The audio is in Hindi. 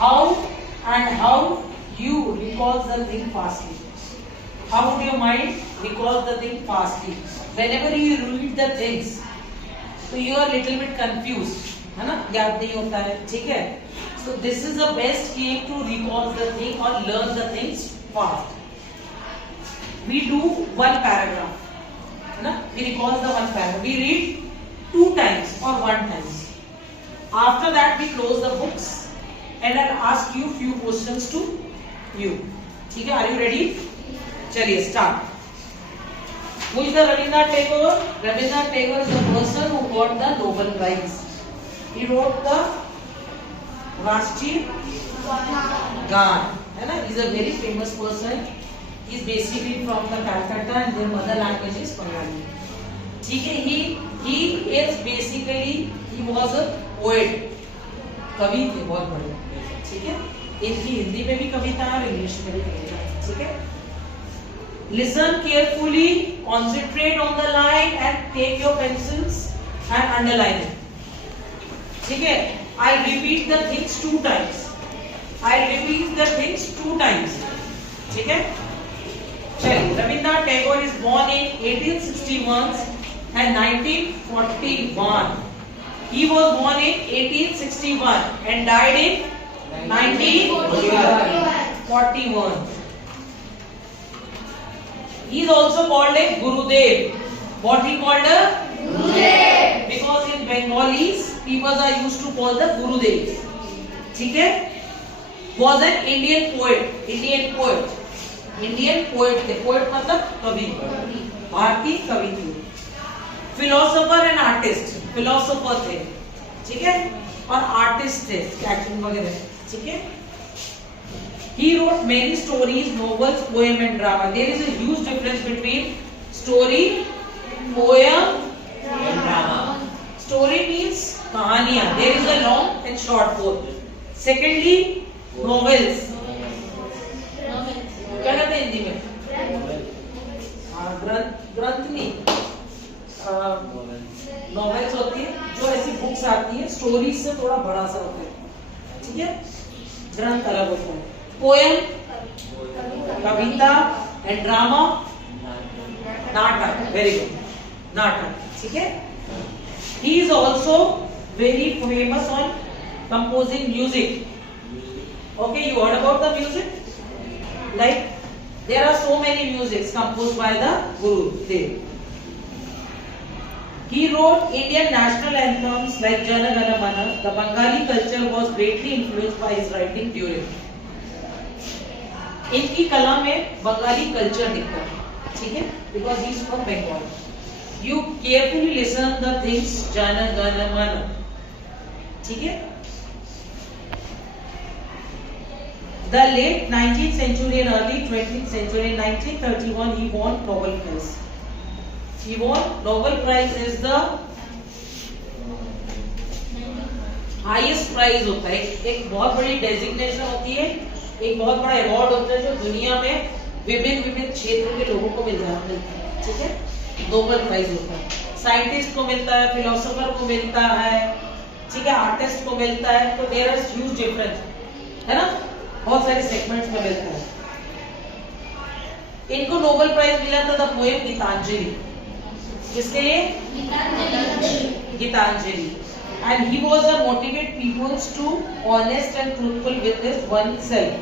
How and how you recall the thing fastly. How would your mind recall the thing fastly? Whenever you read the things, so you are little bit confused, है ना? याद नहीं होता है, ठीक है? So this is the best game to recall the thing or learn the things fast. We do one paragraph, है ना? We recall the one paragraph. We read 2 times or 1 time. After that, we close the books and I'll ask you few questions to you. ठीक है? Are you ready? चलिए start. Who is the Rabindranath Tagore? Rabindranath Tagore is the person who got the Nobel Prize. He wrote the Rashtriya Gaan, है ना? He is a very famous person. He is basically from the Calcutta and their mother language is Bengali. ठीक है? He is basically he was a poet. कवि थे बहुत बड़े. ठीक है? इनकी हिंदी में भी कविता है और इंग्लिश में भी कविता है. ठीक है? Listen carefully, concentrate on the line and take your pencils and underline it. ठीक है? I'll repeat the things 2 times. I'll repeat the things 2 times. ठीक है? चलिए, Rabindranath Tagore is born in 1861 and 1941. He was born in 1861 and died in 1941. He is also called a Gurudev. What he called a Gurudev? Because in Bengalis, people are used to call the Gurudev. ठीक है? Was an Indian poet. Indian poet. Indian poet थे. Poet मतलब कवि. भारतीय कवि थे. Philosopher and artist. Philosopher थे. ठीक है? और artist थे. Sketching वगैरह. ठीक है? He wrote many stories, novels, poem and drama. There is a huge difference between story, poem and drama. Story means कहानियाँ. There is a long and short both. Secondly, novels. क्या कहते हैं हिंदी में? ग्रंथ नहीं. नॉवेल्स होती है जो ऐसी बुक्स आती है स्टोरीज से थोड़ा बड़ा सा होता है. ठीक है? ग्रंथ अलग होता है. पोएम कविता एंड ड्रामा नाटक. Very good. नाटक. ठीक है? He is also very famous on composing music. Okay, you heard about the music? Like there are so many musics composed by the Gurudev. He wrote Indian national anthems like Jana Gana Mana. The Bengali culture was greatly influenced by his writing during. इनकी कला में बंगाली कल्चर दिखता है. ठीक है? Because he is from Bengal. You carefully listen the things Jana Gana Mana. ठीक है? The late 19th century and early 20th century, in 1931, he won Nobel Prize. He won Nobel Prize is the highest prize होता है. एक बहुत बड़ी डेजिग्नेशन होती है. एक बहुत बड़ा अवार्ड होता है जो दुनिया में विभिन्न क्षेत्रों के लोगों को मिलता है. ठीक है? नोबेल प्राइज होता है. साइंटिस्ट को मिलता है, फिलोसोफर को मिलता है, ठीक है, आर्टिस्ट को मिलता है. तो देयर इज ह्यूज डिफरेंस, है ना? बहुत सारे सेगमेंट्स में मिलता है. इनको नोबेल प्राइज मिला था द पोएम गीतांजलि. किसके लिए? Geetanjali. And he was a motivate people to honest and truthful with his oneself.